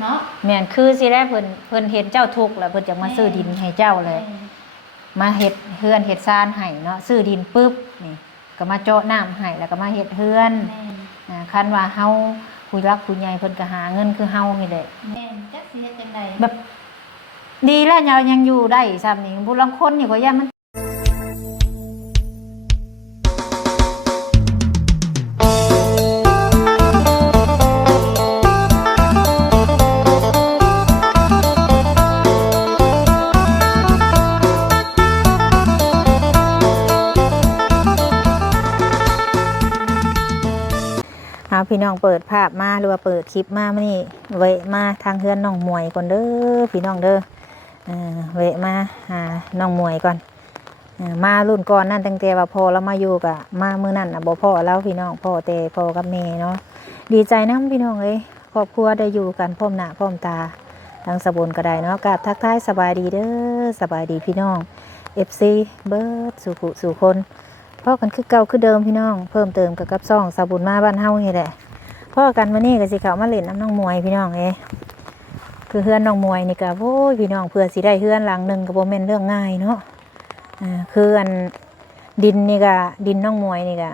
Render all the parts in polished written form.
เนาะแม่นคือสิได้เพิ่นเห็นเจ้าทุกข์แล้วเพิ่นจะมาซื้อดินให้เจ้าเลยมาเฮ็ดเฮือนเฮ็ดซานให้เนาะซื้อดินปึ๊บนี่ก็มาเจาะน้ำให้แล้วก็มาเฮ็ดเฮือนคันว่าเฮาผู้รักผู้ใหญ่เพิ่นก็หาเงินคือเฮานี่แหละแม่นจักสิเฮ็ดจังได๋แบบดีแล้วยังอยู่ได้ซ้ำนี่ผู้ลางคนนี่ก็ย่ามันพี่น้องเปิดภาพมาหรือว่าเปิดคลิปมามื่อนี้เวะมาทางเฮือนน้องมวยก่อนเด้อพี่น้องเด้อเวะมาหาน้องมวยก่อนมารุ่นก่อนนั่นตั้งแต่ว่าพ่อเรามาอยู่กับมามื้อนั่นบ่พ่อแล้วพี่น้องพ่อแต่พ่อกับแม่เนาะดีใจน้ำพี่น้องเอ้ยครอบครัวได้อยู่กันพร้อมหน้าพร้อมตาทางสบุญก็ได้เนาะกราบทักทายสบายดีเด้อสบายดีพี่น้อง FC เบิร์ดสู่คนพ่อกันคือเก่าคือเดิมพี่น้องเพิ่มเติมกับซ่องสบุญมาบ้านเฮานี่แหละพ่อกันวันนี้ก็สิเขามาเล่นน้ำน้องมวยพี่น้องคือเฮือนน้องมวยนี่ก็โอ้ยพี่น้องเพื่อสิได้เฮือนหลังหนึ่งก็บ่แม่นเรื่องง่ายเนาะคืออันดินนี่ก็ดินน้องมวยนี่ก็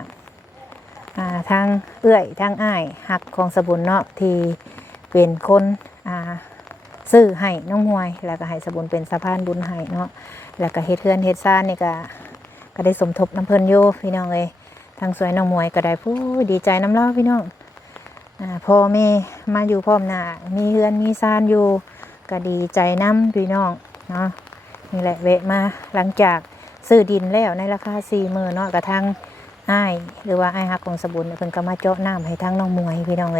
ทางเอื้อยทางอ้ายหักของสบุญเนาะที่เป็นคนซื้อให้น้องมวยแล้วก็ให้สบุญเป็นสะพานบุญให้เนาะแล้วก็เฮ็ดเฮือนเฮ็ดซ่านนี่ก็ได้สมทบน้ำเพิ่นโยพี่น้องทางสวยน้องมวยก็ได้ผู้ดีใจน้ำเล่าพี่น้องพ่อแม่มาอยู่พร้อมหน้ามีเฮือนมีซ่านอยู่ก็ดีใจน้ำพี่น้องเนาะนี่แหละเวะมาหลังจากซื้อดินแล้วในราคา40,000เนาะกับทางอ้ายหรือว่าอ้ายฮักของสบุญเพิ่นก็มาเจาะน้ำให้ทางน้องมวยพี่น้อง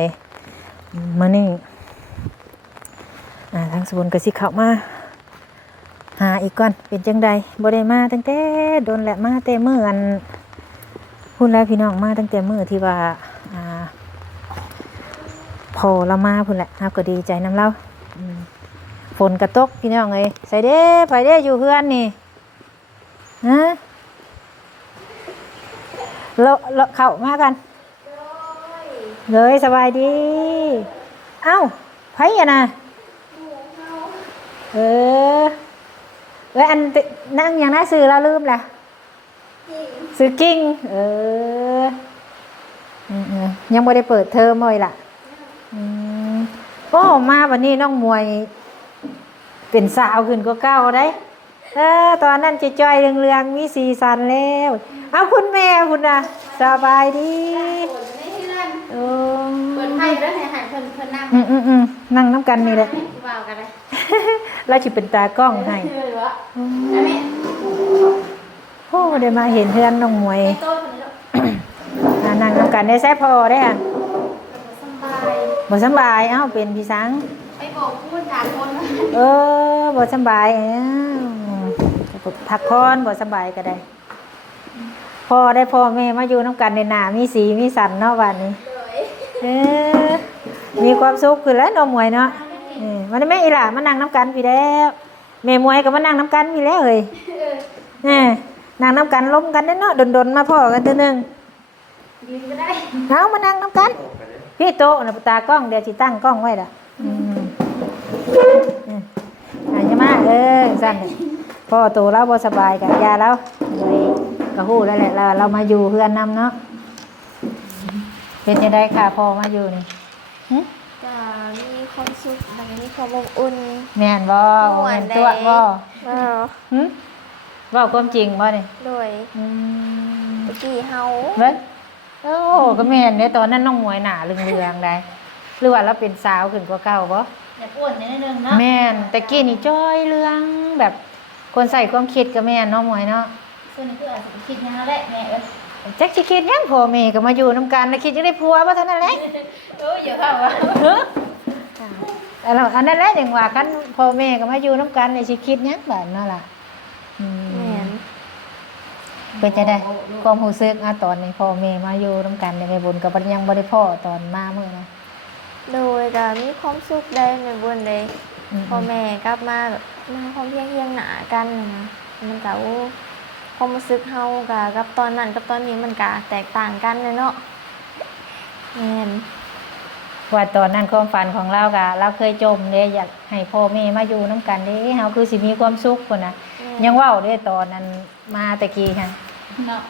มื้อนี้ทางสบุญก็สิเข้ามาหาอีกก่อนเป็นจังใดบ่ได้มาตั้งแต่โดนแหละมาแต่มื้ออันพูดแล้วพี่น้องมาตั้งแต่มื้อที่ว่าพอเรามาพูดแหละเราก็ดีใจน้ำเราฝนกระตกพี่น้องใส่เด้ไปเด้อยู่เพื่อนนี่ฮะเราเข้ามากันเลยสบายดีเอ้าไผอ่ะนะแล้วอันนั่งอย่างน่าซื้อเราลืมแหละซื้อกิ้งยังไม่ได้เปิดเทอมเลยล่ะก็มาวันนี้น้องมวยเป็นสาวขึ้นก็เก้าได้ตอนนั้นจะจ้อยเรืองมีสีสันแล้วเอาคุณแม่คุณนะสบายดีเปิดไพ่แล้วให้เพิ่นนั่งนั่งน้ำกันนี่แหละว้าวกันเลยแล้วจิเป็นตากล้องให้โอ้เดี๋ยวมาเห็นเพื่อนน้องมวยนั่งน้ำกันได้แซ่พอได้ค่ะบ่สบายเอ้าเป็นพี่สังไปบอกพูดถามคนบ่สบายพักผ่อนบ่สบายก็ได้พ่อแม่มาอยู่น้ำกันในหน้ามีสีมีสันเนาะวันนี้มีความสุขขึ้นแล้วน้องมวยเนาะมันไม่อีหล่ะมานั่งน้ำกันพี่แล้วแม่มวยก็มานั่งน้ำกันพี่แล้วเลยนั่งน้ำกันล้มกันเนาะดนมาพ่อกันตัวนึงเอามานั่งน้ำกันพี่โตนะตากล้องเดี๋ยวจิตั้งกล้องไว้ละจะมาสั่นพ่อโตแล้วบ่สบายกับยาแล้วเลยกระหู้แล้วแหละเรามาอยู่เพื่อนนำเนาะเป็นยังไงค่ะพ่อมาอยู่นี่จะมีความสุขแบบนี้ความอบอุ่นแม่นบ่แม่นตัวบ่ว่าความจริงบ่นี่โดยกี่เฮาเบ้อก็แม่นเนี่ยตอนนั้นน้องมวยหน้าเรืองๆได้หรือว่าเราเป็นสาวขึ้นกว่าเก่าบ่อยากอ้วนนิดนึงเนาะแม่นแต่กี้นี่จ้อยเรืองแบบคนใส่ความคิดก็แม่นน้องมวยเนาะส่วนนี้คืออาจจะคิดอย่างนั้นแหละแม่จักสิคิดยังพ่อแม่ก็มาอยู่นำกันแล้วคิดจังได้ผัวบ่เท่านั้นแหละอย่าเข้าว่าอันนั้นแหละอย่างว่ากันพ่อแม่ก็มาอยู่นำกันนี่สิคิดยังบัดนั่นล่ะแม่นเป็นจังได๋ความรู้สึกตอนนี้พ่อแม่มาอยู่นำกันในบุญก็ยังบ่ได้พ้อตอนมามื้อนะโดยก็มีความสุขได้ในบุญเลยพ่อแม่กลับมาความเพียงหน้ากันนะมันก็ความรู้สึกเฮากับตอนนั้นกับตอนนี้มันก็แตกต่างกันเลยเนาะแม่น ว่าตอนนั้นความฝันของเรากะเราเคยจมเด้อยากให้พ่อแม่มาอยู่น้ำกันเด้เฮาคือสิมีความสุขพุ่นน่ะยังเว้าเด้ตอนนั้นมาตะกี้ค่ะ เนาะ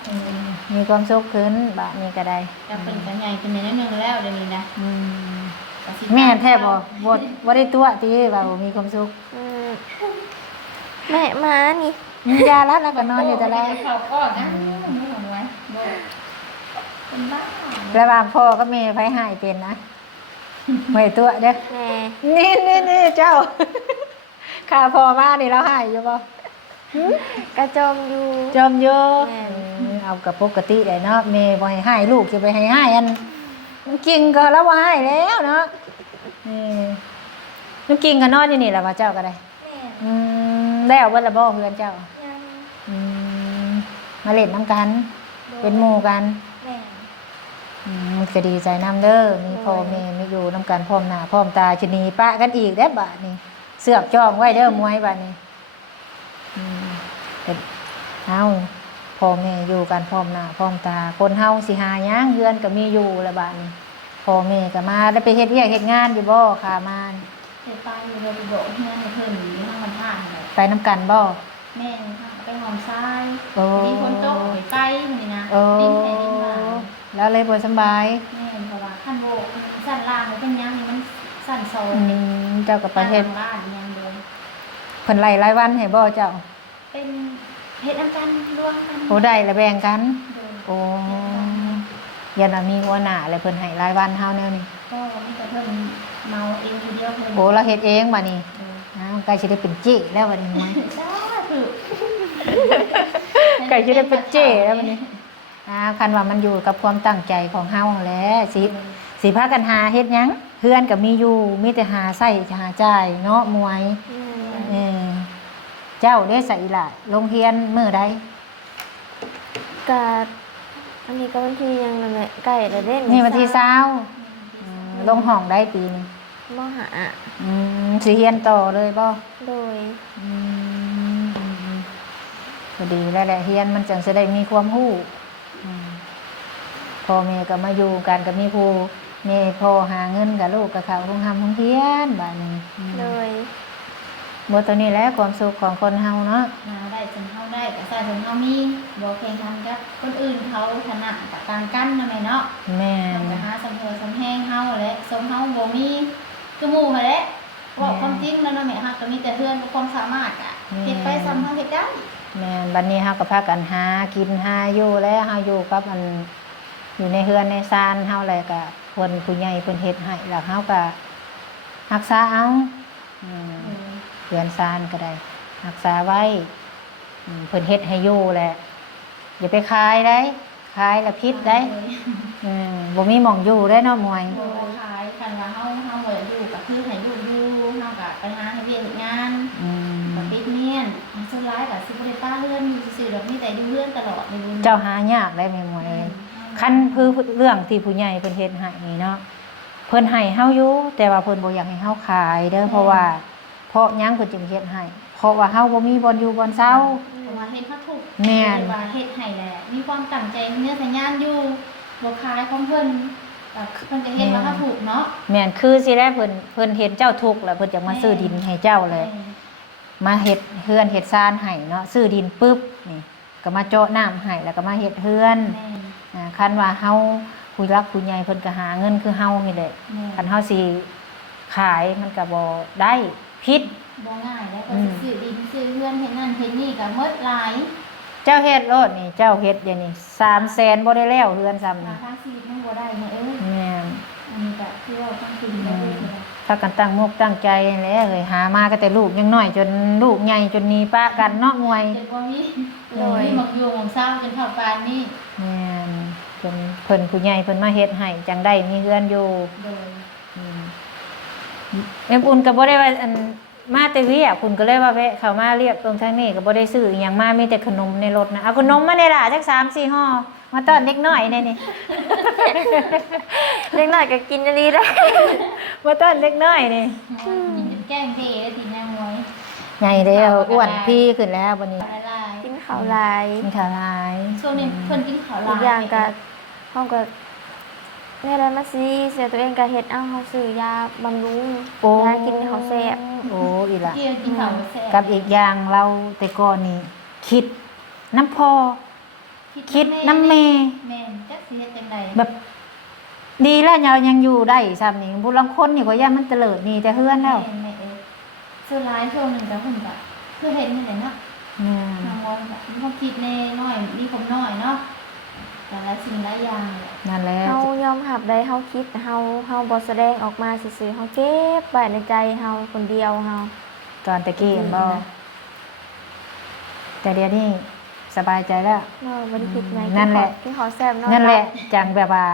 มีความสุขขึ้นบาดนี้ก็ได้ จะเป็นกันใหญ่เป็นในนึงแล้วเดี๋ยวนี้นะ อืมแม่แท้บ่ได้ตัวติว่าบ่มีความสุข อืมแม่มานี่ มียาลัดแล้วก็นอนอยู่แต่ละ เขาก็นะไม่หวงไว้เป็นบ้า ระหว่างพ่อกับแม่ไผหายเป็นนะไม่ตัวเด้อ แม่ นี่เจ้า ข้าพ่อมานี่เราหายอยู่บ่ กระจมอยู่ จมอยู่ แม่ เอากับปกติได้เนาะแม่บ่ให้หายลูกสิไปให้หายอันมันกินก็แล้วว่าหายแล้วเนาะนี่มันกินก็นอนอยู่นี่แหละว่าเจ้าก็ได้ แม่ แล้วเบิดละบ่เพื่อนเจ้า ยัง อืมมาเล่นน้ำกัน เป็นหมู่กัน แม่ มันก็ดีใจน้ำเด้อมีพ่อแม่มีอยู่น้ำกันพร้อมหน้าพร้อมตาชะนีปะกันอีกได้อบาดนี้เสือกจ้องไว้เด้อมวยบาดนี้แต่เอาพ่อแม่อยู่กันพร้อมหน้าพร้อมตาคนเฮาสิหาหยังเฮือนก็มีอยู่ละบาดนี้พ่อแม่ก็มาได้ไปเฮ็ดเวียกเฮ็ดงานอยู่บ่ค่ะมาน เสร็จไปอยู่เลยโดดเงินเพิ่มอยู่ห้องมันท่านเลย ไปน้ำกันบ่ แม่ไปหอมทราย โอ้ มีคนโต๊ะไปใกล้นี่นะ โอ้ ดิ้นไปดิ้นมา แล้วเลยบ่สำบาย แม่เพราะว่าขั้นโบกสั้นล่างมันเป็นยังนี่มันสั้นโซน เจ้าก็ไปเฮ็ด บ้านยังเลย เพิ่นไล่รายวันให้บ่เจ้า เป็นเฮ็ดน้ำกันรวมกัน โอ้ได้แล้วแบ่งกัน โดย โอ้ยันว่ามีหัวหน้าอะไรเพิ่นให้รายวันเฮาแนวนี้ ก็มีแต่เพิ่นเมาเองทีเดียวเพิ่น โอ้เราเฮ็ดเองบัดนี้ เออ อ้าวใกล้สิได้เป็นเจ้แล้วบัดนี้มั้ย ได้ถูก ใกล้สิได้เป็นเจ้แล้วบัดนี้คันว่ามันอยู่กับความตั้งใจของเฮาแหละสิพากันหาเฮ็ดหยังเฮือนก็มีอยู่มีแต่หาใช้หาจ่ายเนาะมวย แม่ เจ้าได้ใส่ล่ะโรงเรียนมื้อใด กะอันนี้ก็วันที่ยังนั่นแหละใกล้แล้วเด้ นี่วันที่20ลงห้องได้ปีนี้ มหา สิเรียนต่อเลยบ่ โดย ก็ดีแล้วแหละเฮียนมันจังจะได้มีความรู้พ่อแม่ก็มาอยู่กันก็มีผู้แม่พ่อหาเงินกับลูกกับเขาโรงทำโรงเรียนบ้านนี้ โดย บ่ตัวนี้แหละความสุขของคนเฮาเนาะ มาได้จนเฮาได้แต่ใส่ถึงเฮามีบ่แข่งขันกับคนอื่นเขาถนัดกับต่างกันนะแม่เนาะ แม่ เฮาไปหาสำเพ็จสำแหงเฮาแหละสมเฮาบ่มีคือหมู่หั่นแหละบอกความจริงแล้วเนาะแม่ฮักก็มีแต่เพื่อนกับความสามารถอ่ะเฮ็ดไปซ้ำเฮาเฮ็ดได้ แม่บัดนี้เฮาก็พากันหากินหาอยู่แล้วเฮาอยู่กับอันอยู่ในเฮือนในซานเฮาแหละก็เพิ่นผู้ใหญ่เพิ่นเฮ็ดให้แล้วเฮาก็รักษาเอาเฮือนซานก็ได้รักษาไว้เพิ่นเฮ็ดให้อยู่แหละอย่าไปขายได้ขายแล้วผิดได้บ่มีหม่องอยู่ได้เนาะมวย โอ้ขายคันว่าเฮาบ่ได้อยู่ก็คือให้อยู่เฮาก็ไปหาให้เวียกงานก็ปิดเมียนสุดท้ายก็สิบ่ได้ป้าเรือนอยู่ซื่อๆดอกมีแต่อยู่เรือนตลอดในบุญ เจ้าหายากได้แม่มวยคันคือเรื่องที่ผู้ใหญ่เพิ่นเฮ็ดให้นี่เนาะเพิ่นให้เฮาอยู่แต่ว่าเพิ่นบ่อยากให้เฮาขายเด้อเพราะว่าเพราะหยังเพิ่นจึงเฮ็ดให้เพราะว่าเฮาบ่มีบ่อนอยู่บ่อนเซา เพราะว่าเฮ็ดเขาถูก แม่น ว่าเฮ็ดให้แหละมีความตั้งใจเนื้อสัญญาณอยู่บ่ขายของเพิ่นเพิ่นก็เฮ็ดว่าเขาถูกเนาะ แม่นคือสิได้เพิ่นเห็นเจ้าทุกข์แล้วเพิ่นจะมาซื้อดินให้เจ้าเลยมาเฮ็ดเฮือนเฮ็ดซานให้เนาะซื้อดินปึ๊บนี่ก็มาเจาะน้ำให้แล้วก็มาเฮ็ดเฮือนคันว่าเฮาผู้รักผู้ใหญ่เพิ่นก็หาเงินคือเฮานี่แหละคันเฮาสิขายมันก็บ่ได้ผิด บ่ง่ายแล้วก็สิซื้อดินซื้อเรือนเฮ็ดนั่นเฮ็ดนี่ก็หมดหลาย เจ้าเฮ็ดโลดนี่เจ้าเฮ็ดเดี๋ยวนี้300,000บ่ได้แล้วเฮือนซ้ำ รา นี่ คาชีวิตมันบ่ได้แม่เอ้ย แม่น อันนี้ก็คือว่าต้องกินแล้วเด้อ ถ้ากันตั้งมุกตั้งใจแหล้วเอ้ยหามาก็แต่ลูกยังน้อยจนลูกใหญ่จนหนีปะกันเนาะมวย จนบ่มีโดยหมกอยู่หมกเศร้าจนเข้าปานนี้ แม่นจนเพิ่นผู้ใหญ่เพิ่นมาเฮ็ดให้จังได้มีเฮือนอยู่ โดย แม่อุ่นก็บ่ได้ว่าอันมาแต่เวียคุณก็เลยว่าแวะเข้ามาเรียกตรงทางนี้ก็บ่ได้ซื้ออิหยังมามีแต่ขนมในรถนะเอาขนมมาได้ล่ะจัก3-4ห่อมาต้อนเด็กน้อยได้นี่ เล็กน้อยก็กินอีหลีได้ มาต้อนเด็กน้อยนี่ กินจนแกล้งเทแล้วทีนางมวย ใหญ่แล้วอ้วนพี่ขึ้นแล้วบัดนี้ ละลาย กินข้าวหลาย มีขาลาย ช่วงนี้เพิ่นกินข้าวห อี ลาย กอย่างก็เฮาก็ นี่อะไรมาสิเสียตัวเองก็เฮ็ดเอาเฮาซื้อยาบำรุง โอ้ ยากินให้เขาแซ่บ โอ้อีละ เกี่ยวกินข้าวแซ่บ กับอีกอย่างเราแต่ก่อนนี่คิดน้ำพอคิดน้ำเม แม่นจักสิเฮ็ดจังได๋ แบบดีแล้วเรายังอยู่ได้ซ้ำนี่ผู้ลังคนนี่ก็ย่ามันเตลิดนี่แต่เฮือนแล้ว แม่เอ้ยสุดท้ายช่วงหนึงก็เพิ่นก็คือเฮ็ดนี่แหละเนาะ อืม ทางวันแบบมีความคิดแน่น้อยมีความน้อยเนาะแต่ละสิ่งหลายอย่างแหละ นั่นแหละ เฮายอมรับได้เฮาคิดเฮาบ่แสดงออกมาซื่อๆเฮาเก็บไว้ในใจเฮาคนเดียวเฮา ตอนตะกี้เห็นบ่แต่เดี๋ยวนี้สบายใจแล้ว เนาะบ่ได้คิดไง นั่นแหละ กินข้าวแซ่บเนาะ นั่นแหละจังแบบว่า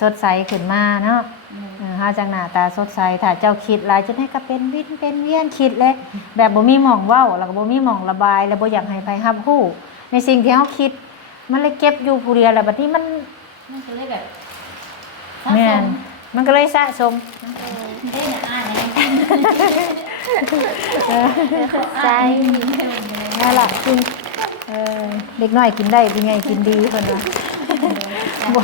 สดใสขึ้นมาเนาะ อืม เฮาจังหน้าตาสดใสถ้าเจ้าคิดหลายจนให้ก็เป็นวินเป็นเวียนคิดเลยแบบบ่มีหม่องเว้าแล้วก็บ่มีหม่องระบายแล้วบ่อยากให้ไผรับรู้ในสิ่งที่เฮาคิด มันเลยเก็บอยู่ผู้เดียวแล้วบัดนี้มัน มันก็เลยแบบ แม่นมันก็เลยสะสม ได้น่ะอ่านนะใจ นั่นล่ะกินเด็กน้อยกินได้ผู้ใหญ่กินดีเพิ่นว่าบ่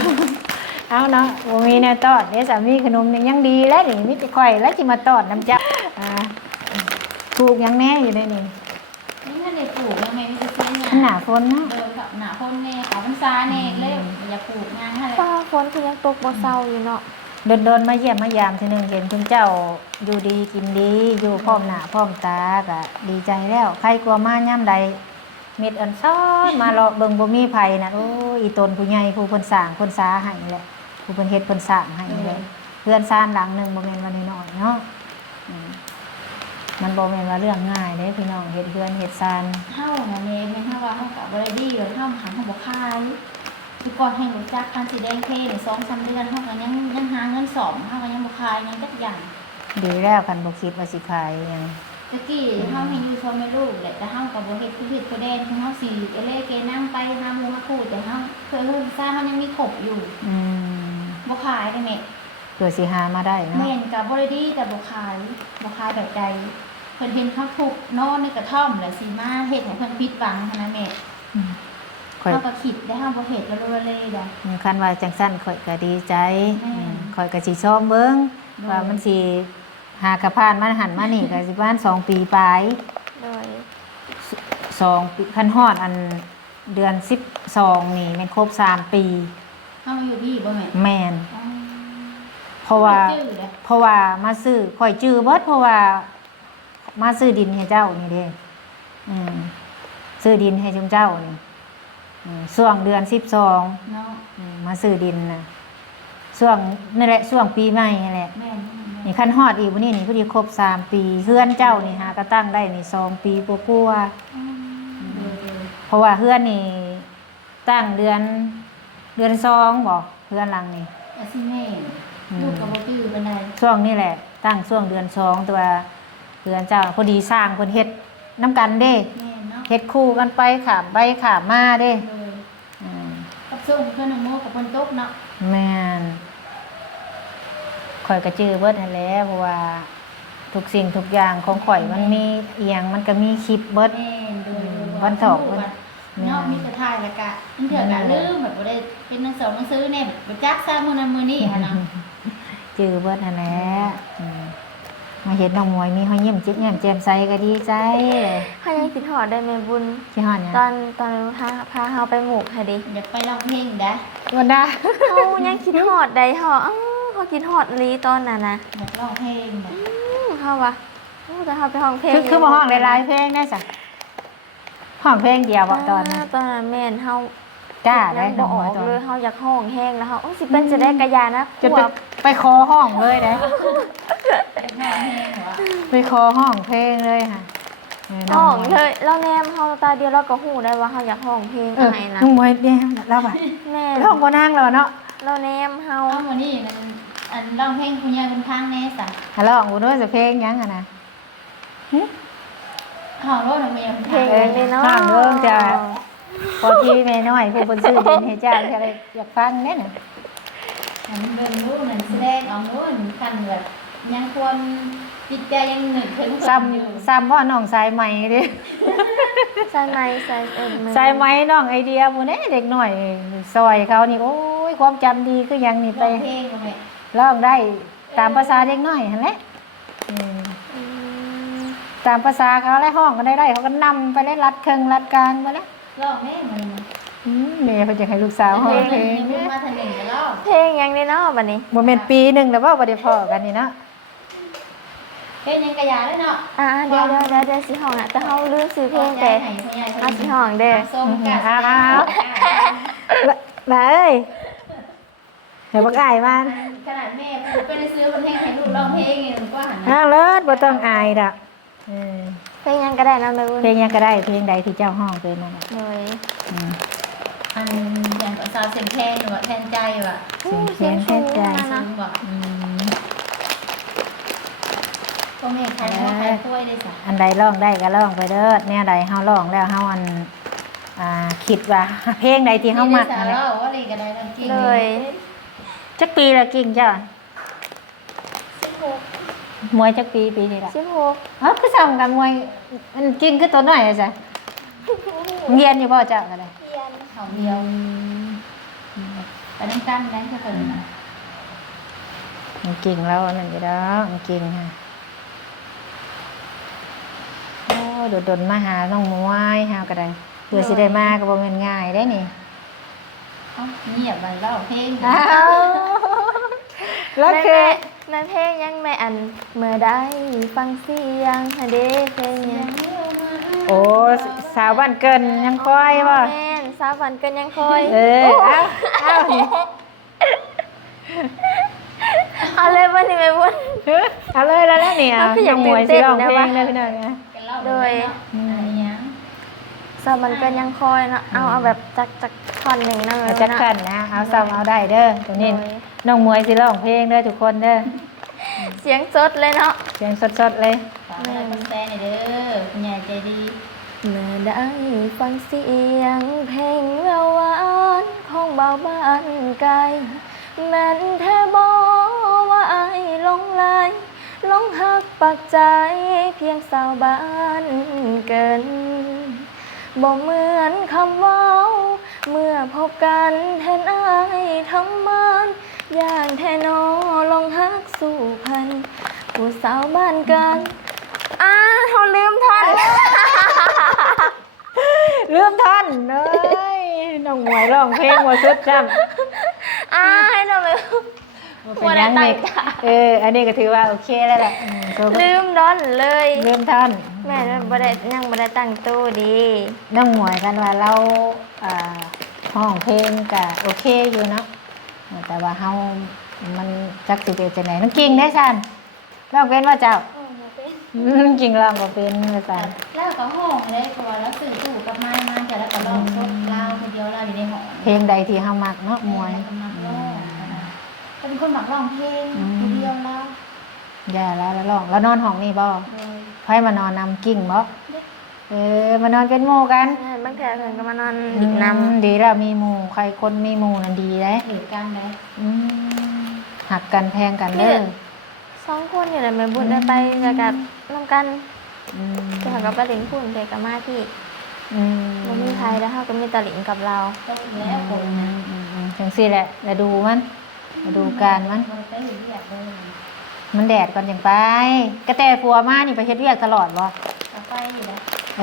เอาเนาะบ่มีแนวตอดเด้สามีขนมนี่ยังดีแล้วนี่มีแต่ข่อยแล้วสิมาตอดน้ำจักถูกยังแน่อยู่ในนี่ นี่ถ้าได้ปลูกยังไงไม่จะซื้อ มันหนาฝนเนาะ เดินกับหนาพ่นแน่ขาวมันซาแน่เลยอย่าปลูกงานให้ ฟ้าฝนคือยังตกบ่เซาอยู่เนาะ โดนๆมาเยี่ยมมายามทีหนึงเห็นคุณเจ้าอยู่ดีกินดีอยู่พร้อมหน้าพร้อมตาก็ดีใจแล้วใครกลัวมายามใดเม็ดอันซ้อนมาเลาะเบิ่งบ่มีไผน่ะโอ้ยอีตนผู้ใหญ่ผู้เพิ่นสร้างเพิ่นสาให้แหละผู้เพิ่นเฮ็ดเพิ่นสร้างให้แหละเพื่อนซ่านหลังหนึงบ่แม่นว่าน้อยๆเนาะมันบ่แม่นว่าเรื่องง่ายเด้พี่น้องเฮ็ดเฮือนเฮ็ดซ่าน เท่าน่ะเนมไม่เท่าว่าเท่ากับบริดี้เลยเท่าหันเขาบอกคายคือก่อนให้รู้จักการสีแดงเท่เนี่ย2-3 เดือนเท่ากันยังหาเงินสอบเท่ากันยังบอกคายยังจักอย่าง ดีแล้วคันบ่คิดว่าสิขายหยัง ตะกี้เท่าให้อยู่ชมไม่ลูกแหละแต่เท่ากับบ่เฮ็ดคือเฮ็ดตัวแดงคือเท่าสีเอเล่เกนั่งไปหาหมูมาคูดแต่เท่าเคยซ่าเท่ายังมีขบอยู่ อืม บอกคายได้ไหม เพื่อสิหามาได้เนาะ แม่นกับบริดี้แต่บอกคายแบบใดเพิ่นเห็นเขาถูกนอนในกระท่อมแหละสีมาเฮ็ดให้เพิ่นผิดหวังเท่านั้นแม่ ข่อย เฮาก็คิดได้เฮาบ่เฮ็ดแล้วเลยได้ คันว่าจังซั่นข่อยก็ดีใจ แม่ ข่อยก็สิซ้อมเบิ่ง โดย ว่ามันสิหากระพานมันหันมานี่ก็สิประมาณ2 ปีปลาย โดย 2ปีคันฮอดอันเดือน12นี่แม่นครบ3 ปี เฮามาอยู่พี่บ่แม่ แม่น อ๋อ เพราะว่า จื้อเลย เพราะว่ามาซื้อข่อยจื้อเบิดเพราะว่ามาซื้อดินให้เจ้านี่เด้ซื้อดินให้ชุมเจ้านี่ช่วงเดือน12 เนาะ มาซื้อดินนะช่วงนี่แหละช่วงปีใหม่นี่แหละ แม่น นี่ขั้นฮอดอีกวันนี้นี่พอดีครบ3 ปีเฮือนเจ้านี่หาก็ตั้งได้นี่2 ปีกว่า เออ ๆเพราะว่าเฮือนนี่ตั้งเดือน2บ่เฮือนหลังนี่ อาสิแม่นลูกก็บ่จื้อปานใด ช่วงนี้แหละ ตั้งช่วงเดือน2แต่ว่าเฮือนเจ้าพอดีสร้างเพิ่นเฮ็ดน้ำกันเด้ แม่นเนาะ เฮ็ดคู่กันไปขามไปขามมาเด้ เออ อืม กับส่งเพิ่นน่ะโมกับเพิ่นตกเนาะ แม่นข่อยก็จื้อเบิดนั่นแหละเพราะว่าทุกสิ่งทุกอย่างของข่อยมันมีเอียงมันก็มีคลิปเบิด แม่นโดย วันถอก วั วัน เนาะมีแต่ถ่ายแล้วก็มันเถื่อก็ลืมแบบบ่ได้เป็นหนังสือแน่บ่จักซะมื้อนั้นมื้อนี้หั่นเนาะ จื้อเบิดนั่นแหละมาเห็นน้องมวยมีห้อยยิ้มจิ๊บแย้มแจ่มใสก็ดีใจ เฮายังคิดฮอดได้แม่บุญ ที่ฮอดเนี่ย ตอนพาเฮาไปหมู่ให้ดิ อยากไปร้องเพลงได้ วันดา เฮายังคิดฮอดได้เฮาเฮาคิดฮอดลีตอนนั้นนะ อยากร้องเพลงแบบ เฮาว่าแต่เฮาไปห้องเพลง คือมาห้องหลายๆเพลงได้จ้ะห้องเพลงเดียวบ่ตอนนั้น ตอนนั้นแม่นเฮาก ล้าได้ ยัง น้ บ่ อง อ มว อย ก ตอน เลยเฮาอยากห้องแห้งแล้วเฮาสิเป็นจะได้กระยานะ จะไปขอห้องเลยนะ ร้องเพลงเหรอ ไปขอห้องเพลงเลยค่ะ ห้องเลยแล้วแนมเฮาตาเดียวเราก็ฮู้ได้ว่าเฮาอยากห้องเพลง เออ ให้นะ น้องมวยเนี่ยเราแบบ แม่ ร้องบ่นางเราเนาะ แล้วแนมเฮา เอาวันนี้มันอันร้องเพลงคุณยายคุณทางแน่สะ ฮัลโหลกูด้วยจะเพลงยังอะนะ ห้องรถของเมียคุณ เพล ทาง งเลยเนาะ ห้ามเริ่มจะ พอที่แม่น้อยผู้คนซื้อดินให้เจ้าอะไรอยากฟังแน่น่ะ อันเบิ่งรู้นั่นแสดงออกรู้นั่นคันแบบยังควรจิตใจยังหนึกถึงเพิ่นอยู่ ซ้ำว่าน้องสายใหม่ดิ ใส่ไหมใส่มือ ใส่ไหมน้องไอเดียผู้นี้เด็กหน่อยซอยเขานี่โอ้ยความจำดีคือหยังนี่ไป ร้องเพลงบ่แม่ ร้องได้ตามภาษาเด็กน้อยหั่นแหละอืม อืม ตามภาษาเขาแล้วห้องก็ได้เขาก็นำไปได้รัดเครื่องรัดกลางไปแล้ว ร้องแม่มื้อนี้ แม่เพิ่นอยากให้ลูกสาวห้องเพลง ยังมาทางหนึ่งก็ร้อง เพลงยังได้เนาะบัดนี้ บ่แม่นปีหนึงแล้วบ่ได้พ้อกันนี่เนาะ เพลงยังกระยาเลยเนาะ เดี๋ยวสิห้องอ่ะแต่เฮาลืมซื้อเพลงแต่ ให้พ่อใหญ่ เอาสิห้องเด้อ ส้มกัด มาเอ้ยเดี๋ยวบักอายมัน ขนาดแม่ไปได้ซื้อคนแห้งให้ลูกร้องเพลงนี่มันก็หัน อ้าวเลิศบ่ต้องอายดอกเออ เพลงยังก็ได้นะแม่บุญ เพลงหยังก็ได้เพลงใดที่เจ้าห้องเป็นนั่นน่ะ เลย อืม อันอย่างสาวเสียงแคนหรือว่าแทนใจว่ะ เสียงแค่ใจ สูงว่ะ อืม ก็แม่ใครพ่อใครช่วยได้สัก อันใดร้องได้ก็ร้องไปเด้อแนวใดเฮาร้องแล้วเฮาคิดว่าเพลงใดที่เฮามัก สา นั่น ว แหละ เล่าว่าอะไรก็ได้จริง เลย จักปีละกิ่งเจ้า 16 มวยจักปีนี่ล่ะ 16 อ๋อคือซ้ำกันมวยมันกิ่งคือตัวน้อยจ้ะเรียนอยู่บ่เจ้าก็ได้ เรียน เขาเดียวไปน้ำกันได้แค่คน มันกิ่งแล้วนั่นอยู่ดอกมันกิ่งค่ะโอ้โดดๆมาหาน้องมวยหาก็ได้เพื่อสิได้มาก็บ่แม่นง่ายได้นี่ เงียบไปเล่าเพลง อ้าวแล้วคือ แม่เพลงยังแม่อันเมื่อได้ฟังเสียงฮะเด้เพลงยัง โอ้สาวบ้านเกินยังคอยบ่ แม่นสาววันเกินยังคอย เออเอานี่ เอาเลยวันนี้แม่บุญ เอาเลยแล้วนี่เอา เอาคืออยาก มวย ตื่ สิ นเต้น ร้อง นะ เพล วะ งเด้อพี่น้องนะ กันเล่าอะไรเงี้ย สาววันเกินยังคอยเนาะเอาแบบจักท่อนหนึ่งนะแม่ เอา บุญ จัก เนาะ กันนะเอาซ้ำเอาได้เด้อตรงนี้ โดย น้องมวยสิร้องเพลงเด้อทุกคนเด้อ เสียงสดเลยเนาะ เสียงสดๆเลย ฝากอะไรกับแซ่เด้อคุณยายใจดี เมื่อได้ฟังเสียงเพลงละหวานของเบาบ้านไกลแม่นแท้บอว่าไอ้ายหลงไหลหลงหักปักใจเพียงสาวบ้านเกินบ่เหมือนคำเว้าเมื่อพบกันเห็นอายทั้งมันอย่างแท้นอลงหักสู่พันผู้สาวบ้านกันเขาลืมท่อน ลืมท่อนเอ้ยน้องมวยร้องเพลงบ่สุดจ้ำ ให้เราเลย เป็นยังนี่อันนี้ก็ถือว่าโอเคแล้วแหละก็ ลืมดอนเลย ลืมท่อน แม่บ่ได้ยังบ่ได้ตั้งตู้ดี น้องหมวยกันว่าเราห้องเพลงก็โอเคอยู่เนาะแต่ว่าเฮามันจักสิเป็นจังไดน้องกิ่งได้ซั่นร้องเป็นว่าเจ้ากิ่งร้องบ่เป็นว่าซั่น แล้วก็ห้องเลยเพราะว่าแล้วสื่อถูกกับไม้มาแต่แล้วก็ร้องสดเล่าคนเดียวเล่าอยู่ในห้อง เพลงใดที่เฮามักเนาะมวย เป็นคนหมักร้องเพลงคนเดียวเล่า อย่าแล้วร้องแล้วนอนห้องนี่บ่ไผมานอนนำกิ่งบ่มานอนเป็นหมู่กัน บางเทื่อเพิ่นก็มานอนดิบน้ำ ดีแล้วมีหมู่ใครคนมีหมู่นั่นดีเด้ เหตุการณ์ใด หักกันแพงกันเด้อ 2คนนี่แหละแม่บุญได้ไปแล้วก็นำกันจะหากับปะหลิงพุ่นไปกับมาที่บ่มีใครแล้วเฮาก็มีตะหลิงกับเรา ต้องแล้วคนนะ จังซี่แหละแล้วดูมันมาดูการมัน มันไปเห็นอยากเลย มันแดดก่อนจังไปกระแตผัวมานี่ไปเฮ็ดเวียกตลอดบ่ เอาไปอยู่แล้ว เอ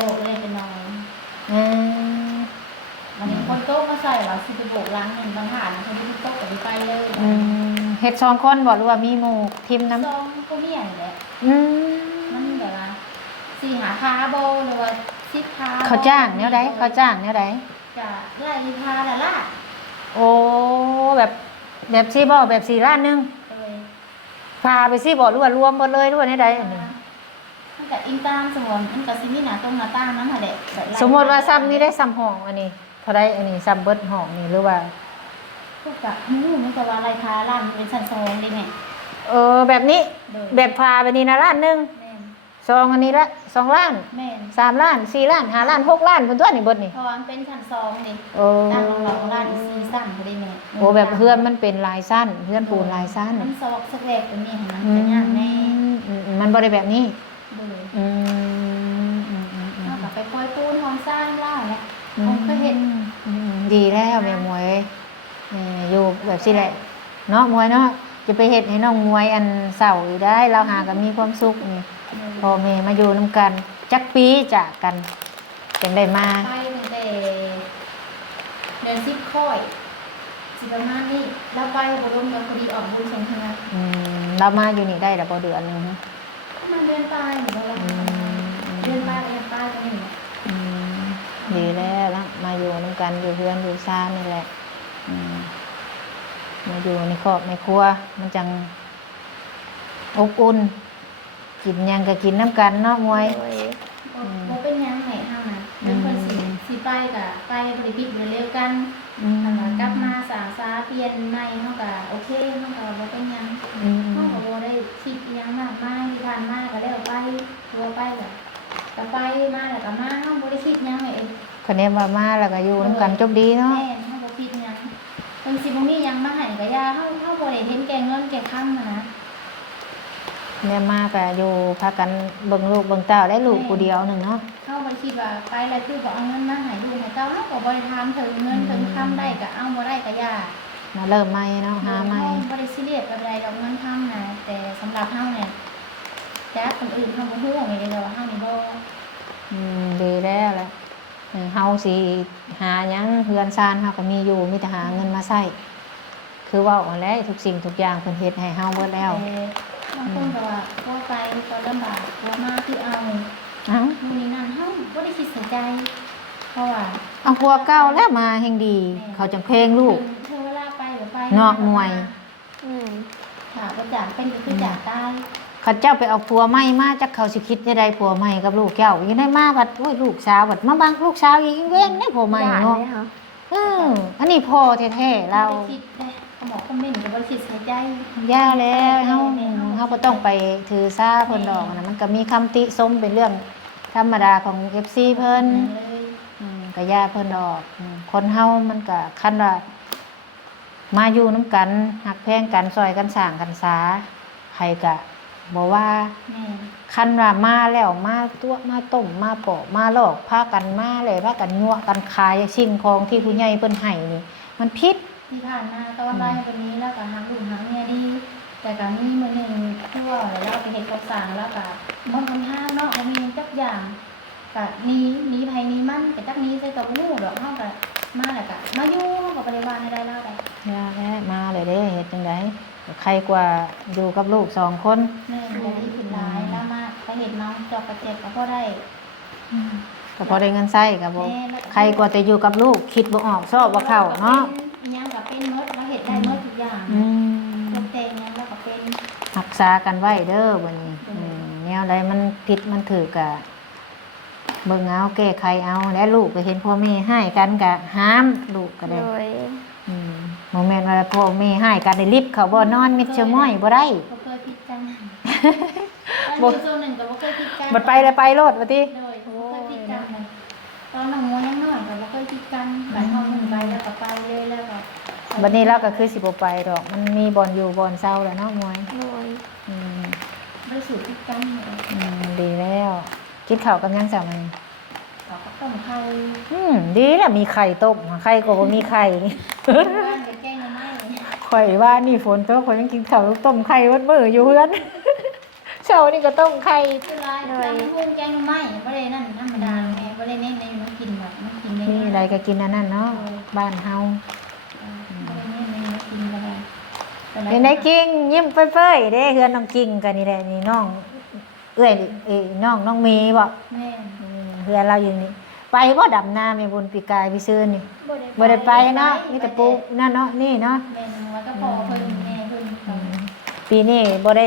โบ อก เลยเป็นนอน เออ วันนี้คนโต๊ะมาใส่เราสิไปโบกล้างหนึ่งบางหานะคนที่โต๊ะกับไปเลย เฮ็ด2คนบ่หรือว่ามีหมู่ทีมนำ ซองก็มีอย่างแหละ อืม มันแบบว่าสี่หาพาโบหรือว่าสิบพา เขาจ้างแนวใดเขาจ้างแนวใด จะไล่พาละล่ะ โอ้แบบสิบ่แบบ4ล้านหนึง เลย พาไปสิบ่หรือว่ารวมหมดเลยหรือว่าแนวใดอันนี้ มันกับอิงตามสมมติมันกับซิมีหนาตรงหน้าต่างนั้นแหละ สมมุติว่าซ้ำนี่ได้ซ้ำห้องอันนี้เท่าใดอันนี้ซ้ำเบิดห้องนี่หรือว่า พวกกับมันก็ว่าไล่พาล้านเป็นชั้นสองได้ไหม แบบนี้ โดย แบบพาไปนี่นะล้านหนึง แม่น ซองอันนี้ละ2ล้าน แม่น 3ล้าน4ล้าน5ล้าน6ล้านเพิ่นตัวนี่เบิดนี่ เพราะว่ามันเป็นชั้นสองนี่ โอ้ ตั้งของเราล้านอีกสี่สั้นก็ได้แม่ โอ้แบบเพื่อนมันเป็นลายสั้นเพื่อนปูนลายสั้น มันซอกสักแรกตัวนี้นะเป็นอย่างใน มันบ่ได้แบบนี้ โดย อืม นอกจากไป ดีแล้วแม่มวยอยู่แบบสิแหละเนาะมวยเนาะจะไปเฮ็ดให้น้องมวยอันเศร้าอยู่ได้เราหาก็มีความสุขนี่พ่อแม่มาอยู่นํกันจักปีจากกันจังได้มา ไปตั้งแต่เดือน10ค่อยสิประมาณนี้แล้วไปบ่ลงกับพอดีออกบุญสงกรานต์ เรามาอยู่นี่ได้แล้วบ่เดือนหนึงฮะ มาเดือนปลายหรือว่าเดือนปลายเดือนปลายก็นี่ ดีแล้วนะมาอยู่นํกันอยู่เพื่อนอยู่ซ่านนี่แหละมาอยู่ในครอบในครัวมันจังอบอุ่นกินหยังก็กินน้ำกันเนาะมวย โดย บ่เป็นหยังแหม่เฮานะเป็นคนสิไปก็ไปบ่ได้ผิดบ่ได้เร็วกันถ้าว่ากลับมาสร้างสาเปลี่ยนใหม่เฮาก็โอเคเฮาก็บ่เป็นหยังเฮาก็บ่ได้คิดหยังมากมายที่ผ่านมาก็แล้วไปตัวไปก็ไปมาแล้วก็มาเฮาบ่ได้คิดหยังเอง คนนี้มาแล้วก็อยู่น้ำกันจบดีเนาะ แม่เฮาบ่คิดหยังเพิ่นสิบ่มีหยังมาให้ก็อย่าเฮาบ่ได้เห็นแก่เงินแก่คำอะนะ เนี่ยมาก็อยู่พากันเบิ่งลูกเบิ่งเต้าได้ลูกผู้เดียวหนึ่งเนาะ เฮาบ่คิดว่าไปแล้วคือบ่เอาเงินมาให้ลูกให้เต้าเฮาก็บ่ได้ถามถึงเงินถึงคำได้ก็เอาบ่ได้ก็อย่า มาเริ่มใหม่เนาะหาใหม่ บ่ได้ซีเรียสกับใดดอกเงินทำนะแต่สำหรับเฮาเนี่ยแต่คนอื่นเฮาบ่ฮู้ไงเด้อว่าเฮานี่บ่ ดีแล้วแหละเฮาสิหาหยังเฮือนซานเฮาก็มีอยู่มีแต่หาเงินมาใช้คือเว้าอันแหละทุกสิ่งทุกอย่างเพิ่นเฮ็ดให้เฮาเบิดแล้ว บางคนก็ว่าพอไปก็ลำบากกลัวมาคือเอา เอ้า นู่นนี่นั่นเฮาบ่ได้คิดใส่ใจเพราะว่า เอาผัวเก่าแล้วมาแห่งดี เขาจังเพลงลูก เธอเวลาไปหรือไป นอกหน่วย ค่ะก็จากเป็นก็คือจากตาย เขาเจ้าไปเอาผัวใหม่มาจักเขาสิคิดได้ใดผัวใหม่กับลูกเจ้าอยู่ได้มาบัดโอ้ยลูกสาวบัดมาบังลูกสาวอีกเว้นได้ผัวใหม่ หยาด เนาะ เลยค่ะ อันนี้พ่อแท้ๆเรา บ่ได้คิดได้เขาบอกคอมเมนต์ก็บ่ได้คิดใส่ใจ ย่าแล้วเฮาบ่ต้องไปถือซาเพิ่นดอกนะมันก็มีคำติชมเป็นเรื่องธรรมดาของ FC เพิ่นก็ย่าเพิ่นดอกคนเฮามันก็คันว่ามาอยู่นํกันฮักแพงกันซอยกันสร้างกันสาใครก็บ่ว่า แม่ คันว่ามาแล้วมาตัวมาต้มมาปอกมาลอกพากันมาเลยพากันยั่วกันขายสิ่งของที่ผู้ใหญ่เพิ่นให้นี่มันผิด ที่ผ่านมาตอนไล่วันนี้แล้วก็หาลูกหาเมียดี แต่ก็มีมื้อหนึงที่ว่าแล้วไปเฮ็ดกับสร้างแล้วก็บ่ทำท่าเนาะบ่มีจักอย่างก็หนีภัยหนีมันก็จักหนีใส่กับฮู้ดอกเฮาก็มาแล้วก็มาอยู่เฮาก็บ่ได้ว่าให้ได้แล้วได้ ย่าแล้วมาเลยเด้เฮ็ดจังไดใครกว่าอยู่กับลูก2คน แม่ก็ดีขึ้นหลายแล้วมาไปเฮ็ดน้องจอกกระเจ็บก็พอได้ ก็พอได้เงินใช้ก็บ่ใครกว่าแต่อยู่กับลูกคิดบ่ออกชอบบ่เข้าเนาะ อิหยังก็เป็นหมดแล้วเฮ็ดได้หมดทุกอย่าง อืม ตกแต่งหยังแล้วก็เป็น รักษากันไว้เด้อบัดนี้แนวใดมันผิดมันถูกก็เบิ่งเอาแก้ไขเอาและลูกก็เห็นพ่อแม่ให้กันก็ห้ามลูกก็ โด ได้ ย บ่แม่นว่าพ่อแม่ให้กันได้ลิฟต์เขาบ่นอนมิดเชอม้อยบ่ได้ บ่เคยผิดกันตอนอยู่โซนหนึ่งก็บ่เคยผิดกัน บัดไปแล้วไปโลดว่าติ เลยบ่เคยผิดกันเลยตอนน้องมัวยังน้อยก็บ่เคยผิดกันบัดเฮาหนึ่งไปแล้วก็ไปเลยแล้วก็ บัดนี้เราก็คือสิบ่ไปดอก มันมีบ่อนอยู่บ่อนเซาแล้วเนาะมวย โดย อืม บ่ได้สูตรผิดกันเลย ดีแล้วกินข้าวกับหยังจ้ะมัน เราก็ต้มไข่ ดีแล้วมีไข่ต้มไข่ก็บ่มีไข่ บ้านก็แกงหน่อไม้ ข่อยว่านี่ฝนตกข่อยยังกินข้าวต้มไข่วัดมื้ออยู่เฮือน เช้านี่ก็ต้มไข่ คือลายตำหุงแกงหน่อไม้บ่ได้นั่นธรรมดาแม่บ่ได้เน้นในมันกินแบบมันกินได้ นี่อะไรก็กินอันนั้นเนาะบ้านเฮา บ่ได้เน้นในมันกินก็ได้ เป็นได้กิ้งยิ้มเฟ้ยๆเด้เฮือนน้องกิ้งกันนี่แหละนี่น้องเอ้ยน้องเมย์บ่ แม่ เฮือนเราอยู่นี่ไปบ่ดำนาแม่บุญปีกายพี่ซื่อนี่บ่ได้ไปเนาะมีแต่ปลูกนั่นเนาะนี่เนาะ แม่หัวก็พอเพิ่นแม่เพิ่น ปีนี้บ่ไ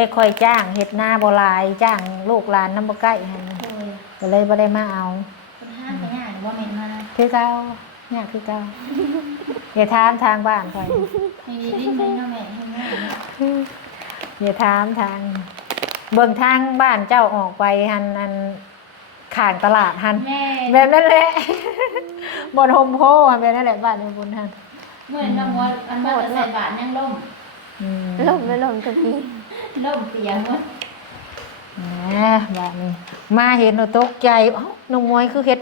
ด้ค่อยจ้างเฮ็ดนาบ่หลายจ้างลูกหลานนำบ่ใกล้หั่น โดย ก็เลยบ่ได้มาเอา คนห้างไปหาหรือว่าแม่นมา คือเก่าเนี่ยคือเก่าอย่าถามทางบ้านค่อย มีดิ้นเลยเนาะแม่ให้แม่ อย่าถามทางเบิ่งทางบ้านเจ้าออกไปหันอันข้างตลาดหัน แม่ แบบนั้นแหละ บนโฮมโพหันแบบนั้นแหละบ้านในบุญหัน เมื่อน้องว่าอันว่าจะใส่บาทนั่งล่ม ล่มไม่ล่มก็มี ล่มเปียกหมด แหมบ้านนี้มาเห็นเราตกใจเอ้าน้องมวยคือเฮ็ด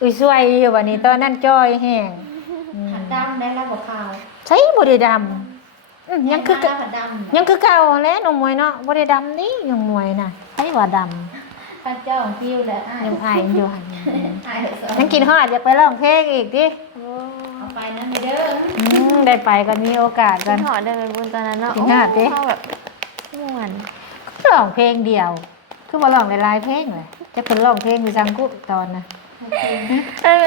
อุ้ยสวยอยู่บัดนี้ตอนนั้นจ้อยแห้ง ผัดดำได้แล้วบ่ขาว ใช้บ่ได้ดำยังคือ ผัดดำ ยังคือเก่าแหล้วน้องมวยเนาะบ่ได้ดำนี่น้องมวยน่ะไผว่าดำ ผัดเจ้าของฟิวแหละอ้าย ยังอายอยู่หั่น อ้ายเดี๋ยวสอน ยังกินฮอดอยากไปร้องเพลงอีกติ เอาไปนั่นเด้อ ได้ไปก็มีโอกาส กั กัน น หอเดินไปบุญตอนนั้นเนาะ กินหอดดิ โอ้แบบม่วน ร้องเพลงเดียว คือบ่ร้องหลายๆเพลงเลยจะเพิ่นร้องเพลงอยู่จังกุตอนน่ะ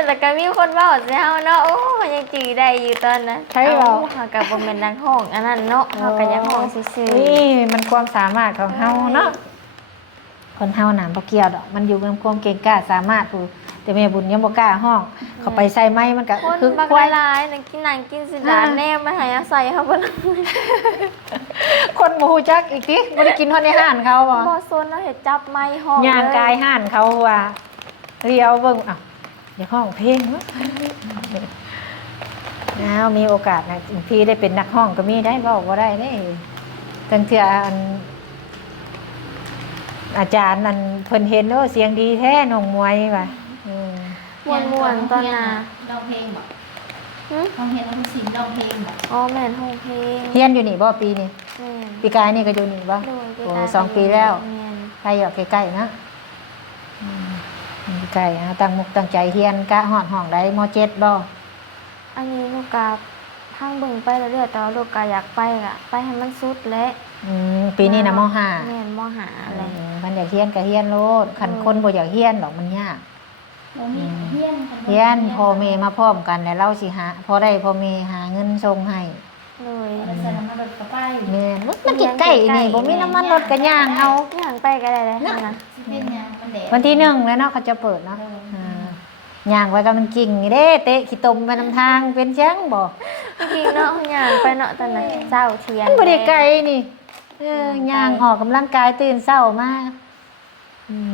แต่ก็มีคนเว้าสิเฮาเนาะโอ้ยังจื้อได้อยู่ตอนนั้น ใช่เว้า เฮาก็บ่แม่นนักร้องอันนั้นเนาะเฮาก็ยังร้องซื่อ นี่มันความสามารถของเฮาเนาะคนเฮาน่ะบ่เกี่ยวดอกมันอยู่กับความเก่งกล้าสามารถผู้แต่แม่บุญยังบ่กล้าห้อง เข้าไปใส่ไม้มันก็ ๆคน คือ บัก ควาย หลายๆนั่นกินหนังกินสิดาแนมมาให้อาศัยเฮาบ่ล่ะ คนบ่ฮู้จักอีกติบ่ได้กินฮอดในห้านเขาบ่ บ่ซนเนาะเฮ็ดจับไม้ห้อง ย่างกาย เลย ห้านเขาว่าเรียวเบิ่งอ้าวเดี๋ยวห้องเพลงวะแล้วมีโอกาสนะพี่ได้เป็นนักห้องก็มีได้เว้าบ่ได้เด้ตั้งเทื่ออันอาจารย์นั่นเพิ่นเห็นโอ้เสียงดีแท้น้องมวยว่ะอืม ม่วนๆตอนน่ะ ร้องเพลงบ่ หึ ร้องเพลงแล้วมันสิร้องเพลงบ่ อ๋อแม่นห้องเพลง เฮียนอยู่นี่บ่ปีนี้ แม่น ปีกายนี่ก็อยู่นี่บ่ โดย โอ้2 ปีแล้ว แม่น ไปอยู่ใกล้ๆนะอืมใกล้ตั้งมุกตั้งใจเฮียนกะฮอดห้องได้ม .7 บ่ อันนี้ลูกกาทางเบิ่งไปเรื่อยๆแต่ว่าลูกกาอยากไปอะไปให้มันสุดและ ปีนี้นะม แม่นมหา .5 อะไร มันอยากเฮียนก็เฮียนโลดคันคนบ่อยากเฮียนหรอกมันยาก บ่มีเฮียน เฮียนพ่อแม่มาพร้อมกันแล้วเราสิหาพอได้พ่อแม่หาเงินส่งให้ เลย แล้วใส่น้ำมันรถกระไป แม่นมันใกล้ๆนี่บ่มีน้ำมันรถก็ย่างเอา ย่างไปก็ได้เลยนะ สิเป็นหยังมันแดด วันที่1แล้วเนาะเขาจะเปิดเนาะย่างไว้ก็มันกิ่งนี่เด้เตะขี้ตมไปนำทางเป็นจังบ่ จริงเนาะย่างไปเนาะตอนนั้นเจ้าเทียน มันบ่ได้ไกลนี่ย่างออกกำลังกายตื่นเช้ามา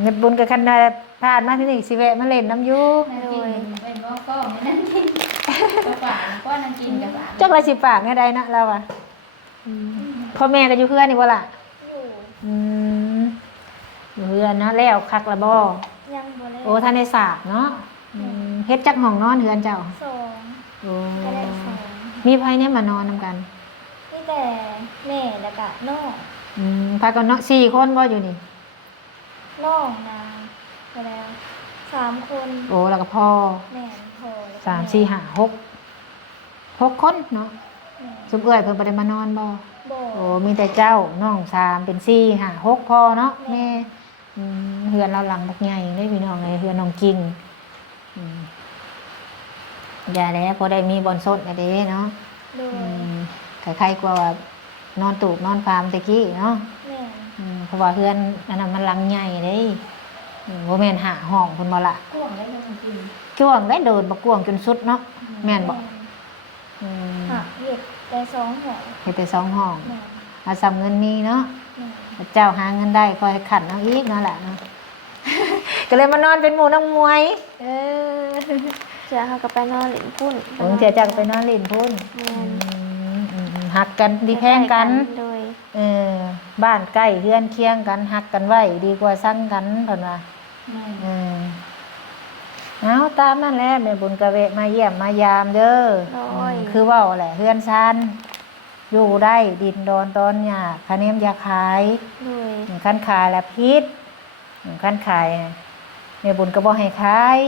เฮ็ดบุญกับคันได้ผ่านมาที่นี่สิแวะมาเล่นน้ำอยู่ นั่งกินเป็นบ่ก็นั่งกินก็ฝากก็นั่งกินกับฝาก จักละสิฝากให้ได้นะเราอ่ะพ่อแม่ก็อยู่เพื่อนนี่บ่ล่ะ อยู่ อืมอยู่เพื่อนเนาะแล้วคักละบ่ ยังบ่ได้ โอ้ท่านได้สากเนาะเฮ็ดจักห้องนอนเฮือนเจ้า สอง โอ้ ก็ได้สอง มีไผเนี่ยมานอนนำกัน นี่แต่แม่แล้วก็น้อง พากันเนาะ4คนบ่อยู่นี่ น้องนางไปแล้ว3 คน โอ้แล้วก็พ่อ แม่พอ 3 4 5 6คนเนาะ แม่ ซุมเอื้อยเพิ่นบ่ได้มานอนบ่ บ่ โอ้มีแต่เจ้าน้อง3เป็น4 5 6พ่อเนาะแม่เฮือนเราหลังบักใหญ่เด้พี่น้องเอ้ยเฮือนน้องกิ่งอย่าแล้วพอได้มีบอนสดอะเด้เนาะ โดย ใครๆกว่าว่านอนตูบนอนฟาร์มตะกี้เนาะ แม่ เพราะว่าเฮือนอันนั้นมันหลังใหญ่เด้บ่แม่นหาห้องพุ่นบ่ล่ะ ก่วงได้ยังกิน กว้างได้เดินบ่กว้างจนสุดเนาะแม่นบ่ ค่ะเฮ็ดได้2หอ เฮ็ดไป2ห้อง แม่ อาซ้ำเงินมีเนาะ แม่ เจ้าหาเงินได้คอยขันเอาอีกนั่นแหละเนาะ ก็เลยมานอนเป็นหมู่นักมวยเจ้าเฮาก็ไปนอนหลินพุ่น ผมเสียจังไปนอนเลินพุ่น แม่น หักกันดีแพงกัน โดย เออบ้านใกล้เฮือนเคียงกันหักกันไว้ดีกว่าสั่งกันเพิ่นว่าเออเอาตามนั่นแหละแม่บุญกะเวะมาเยี่ยมมายามเด้อคือเว้าแหละเฮือนซันอยู่ได้ดินดอนตอนหญ้าคะแนนอย่าขาย โดย คันขายแล้วพิษคันขายแม่บุญก็บ่ให้ขาย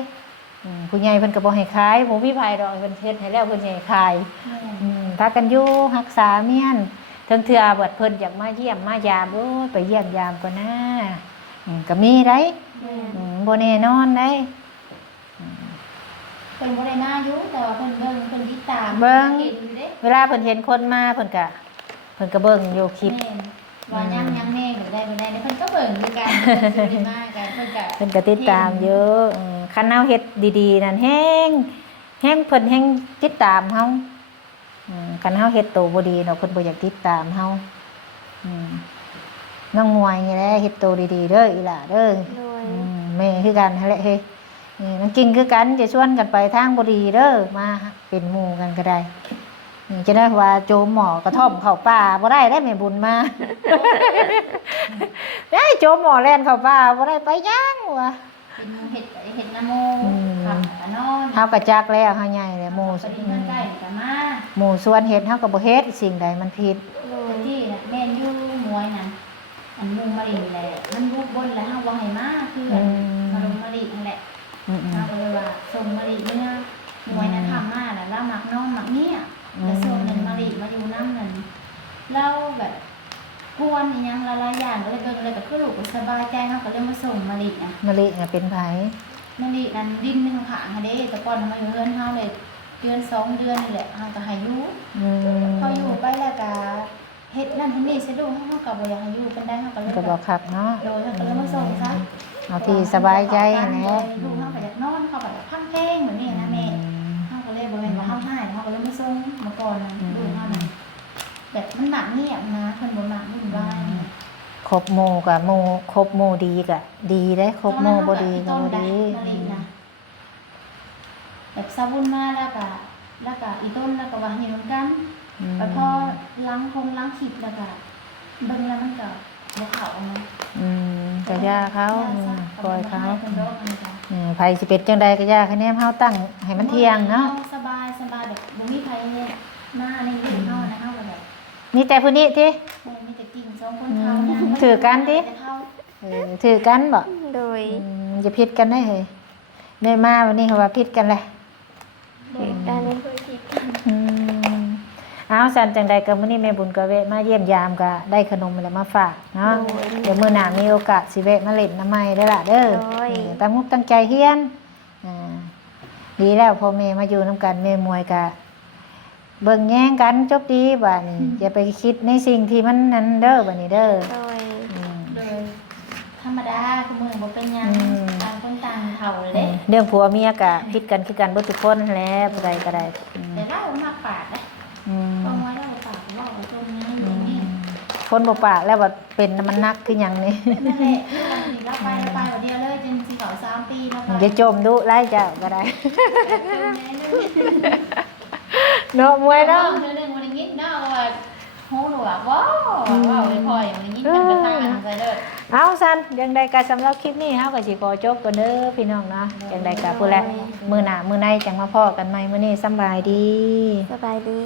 ผู้ใหญ่เพิ่นก็บ่ให้ขายบ่มีไผดอกเพิ่นเฮ็ดให้แล้วเพิ่นสิให้ขายพากันอยู่รักษาเมียนถึงเทื่อเบิดเพิ่นอยากมาเยี่ยมมายามโอ้ยไปเยี่ยมยามก่อนนะก็มีได้บ่แน่นอนได้ เป็นบ่ได้มาอยู่แต่ว่าเพิ่นเบิ่งเพิ่นติดตาม เบิ่ง เห็นอยู่เด้ เวลาเพิ่นเห็นคนมาเพิ่นก็เบิ่งอยู่คลิป แม่นว่ายังแน่บ่ได้เพิ่นก็เบิ่งอยู่กันเพิ่นสิมากันเพิ่นก็ เพิ่นก็ติดตามเยอะคันเฮาเฮ็ดดีๆนั่นแฮงเพิ่นแฮงติดตามเฮาคันเฮาเฮ็ดโตบ่ดีเนาะเพิ่นบ่อยากติดตามเฮาน้องมวยนี่แหละเฮ็ดโตดีๆเด้ออีหล่าเด้อ โดย แม่คือกันนั่นแหละเฮ้ยมันกินคือกันจะชวนกันไปทางบ่ดีเด้อมาเป็นหมู่กันก็ได้จะได้ว่าโจมหมอกระท่อมเข้าป่าบ่ได้แม่บุญมาได้โจมหมอแล่นเข้าป่าบ่ได้ไปย่างว่ะ เป็นหมู่เฮ็ดน้ำโม แ ขับก็นอน เฮาก็จักแล้วเฮาใหญ่แล้วหมู่ พอดีเพื่อนใกล้ก็มา หมู่ส่วนเฮ็ดเฮาก็บ่เฮ็ดสิ่งใดมันผิด โดย ที่น่ะแม่นอยู่มวยนั่นอันมุงมะลิแหละมันบุกบนแล้วเฮาบ่ให้มาคืออันมาลงมะลินั่นแหละ อืม เฮาก็เลยว่าส่งมะลิเมื่อมวยนั้นทำมาแล้วเรามักนอนมักเงียบแต่ส่วนนั้นมะลิมาอยู่นำนั่นเราแบบกวนอีหยังหลายๆอย่างก็เลยเบิ่งเลยก็คือลูกก็สบายใจเฮาก็เลยมาส่งมะลิอ่ะ มะลิเนี่ยเป็นไผ มะลินั่นดินมันข้างๆหั้นเด้แต่ก่อนมาอยู่เฮือนเฮาเลยเดือน2 เดือนนี่แหละเฮาก็ให้อยู่ อืม พออยู่ไปแล้วก็เฮ็ดนั่นเฮ็ดนี่สะดวกเฮาก็บ่อยากให้อยู่ปานใดเฮาก็เลย ก็บ่คักเนาะ โดยเฮาก็เลยมาส่งซะ เอาที่สบายใจนั่นแหละ ลูกเฮาก็อยากนอนเขาก็อยากฟังเพลงแบบนี้นะแม่เฮาก็เลยบ่แม่นว่าเฮาให้เฮาก็เลยมาส่งเมื่อก่อนน่ะลูกเฮาน่ะแบบมันหมักเงียบนะเพิ่นบ่มักวุ่นวายนี่ ครบหมู่กับหมู่ครบหมู่ดีก็ดีเด้ครบหมู่บ่ดีก็บ่ดี มะลินะแบบซาบุนมาแล้วก็อีต้นแล้วก็ว่าเห็นกัน แล้วพอล้างขีดแล้วก็เบิ่งแล้วมันก็บ่เข้าเนาะ ก็ย่าเขาปล่อยเขา เพิ่นโดนอันนี้จ้ะ ไผสิเป็นจังใดก็ย่าคะแนนเฮาตั้งให้มันเที่ยงเนาะ สบายแบบบ่มีใครเนี่ยมาในเรื่องเฮานะเฮาก็แบบ มีแต่ผู้นี้ติ บ่มีแต่กิ่ง2 คนเฮานะ ถือกันดิ เฮา ถือกันบ่ โดย อย่าผิดกันได้เฮ้ยได้มาวันนี้เขาว่าผิดกันแหละ ถือกัน เอาสันจังใดก็มื้อนี้แม่บุญก็แวะมาเยี่ยมยามก็ได้ขนมอะไรมาฝากเนาะเดี๋ยวมื้อหน้ามีโอกาสสิแวะมาเล่นน้ำใหม่ได้อล่ะเด้อตั้งมุกตั้งใจเฮียนดีแล้วพ่อแม่มาอยู่นํกันแม่มวยก็เบิ่งแย่งกันจบดีบัดนี้อย่าไปคิดในสิ่งที่มันนั้นเด้อบัดนี้เด้อ โดย โดยธรรมดาคือมื้อบ่เป็นหยังต่างคนต่างเฒ่าเด้ เรื่องผัวเมียก็คิดกันคือกันเบิดทุกคนแหล้วผู้ใดก็ได้ แต่เรามักปากเด้ บางวันเราปากว่าตรงนี้ตรงนี้ คนบ่ปากแล้วว่าเป็นมันนักคือหยังนี่ นั่นแหละเราไปวันเดียวเลยจนสิเขา3 ปีแล้วก็ อย่าจมดุไล่เจ้าก็ได้ เนาะมวยเนาะ เรื่องวันนี้เนาะว่าโหหนูว่าว้าวไปพออย่างนี้กันกระทั่งกันไปเลย เอาซันยังใดก็สำหรับคลิปนี้เฮาก็สิขอจบกันเด้อพี่น้องเนาะยังใดก็พูดแล้วมื้อหน้ามื้อในจังมาพ้อกันใหม่มื้อนี้สำบายดี สบายดี